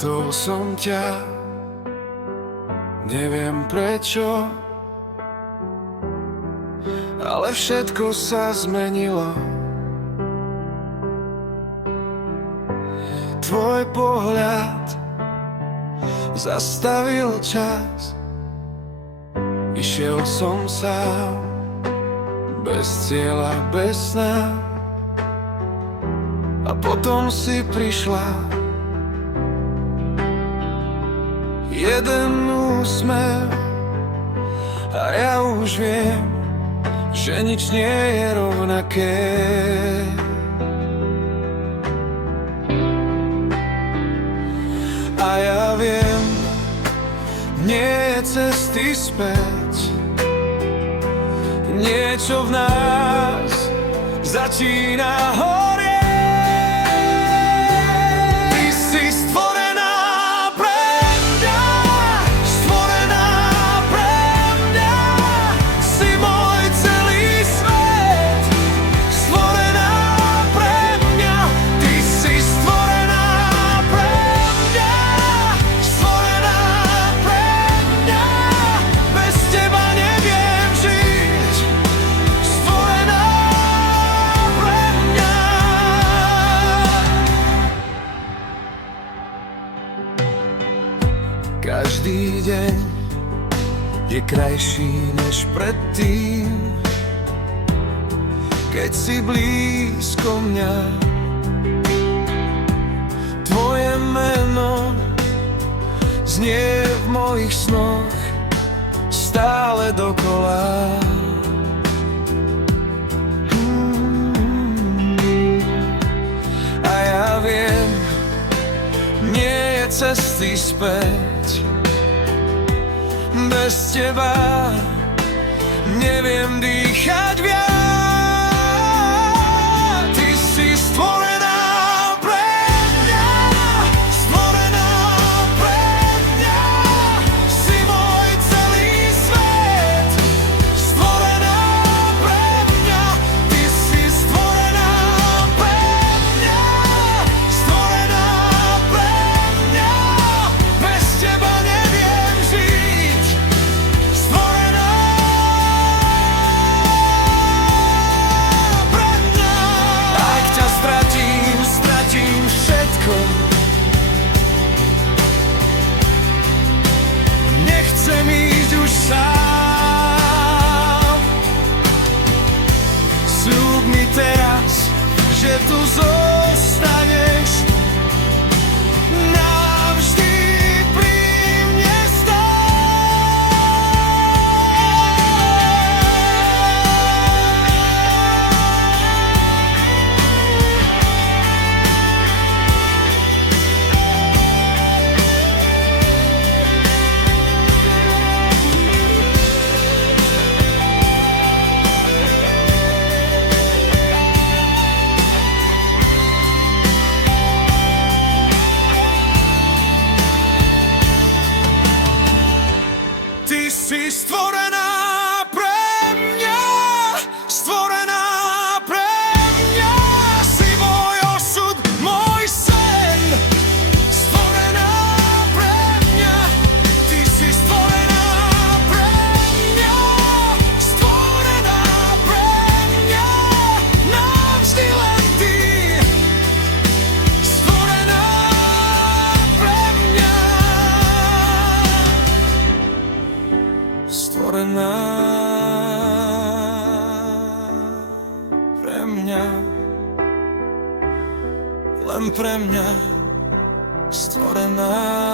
Stretol som ťa, neviem prečo, ale všetko sa zmenilo. Tvoj pohľad zastavil čas. Išiel som sám, bez cieľa, bez sna. A potom si prišla. Jeden úsmev a ja už viem, že nič nie je rovnaké. A ja viem, nie je cesty späť. Niečo v nás začína horieť. Ty si stvorená pre mňa, stvorená pre mňa. Si môj celý svet, stvorená pre mňa. Ty si stvorená pre mňa, stvorená pre mňa. Bez teba neviem žiť, stvorená pre mňa. Každý deň je krajší než predtým, keď si blízko mňa. Tvoje meno znie v mojich snoch stále dokola. A ja viem, nie je cesty späť. Bez teba neviem dýchať viac. Ty si stvorená pre mňa, stvorená pre mňa. Si môj celý svet, stvorená pre mňa. Ty si stvorená pre mňa, stvorená pre mňa. Bez teba neviem žiť, stvorená pre mňa. Ak ťa stratím, stratím všetko. Nechcem ísť už sám. Sľub mi teraz, že tu zostaneš navždy pri mne Ty si stvorená pre mňa, stvorená pre mňa. Si môj osud, môj sen, stvorená pre mňa. Ty si stvorená pre mňa, stvorená pre mňa. Navždy len ty, stvorená pre mňa. Stvorená pre mňa, len pre mňa, stvorená.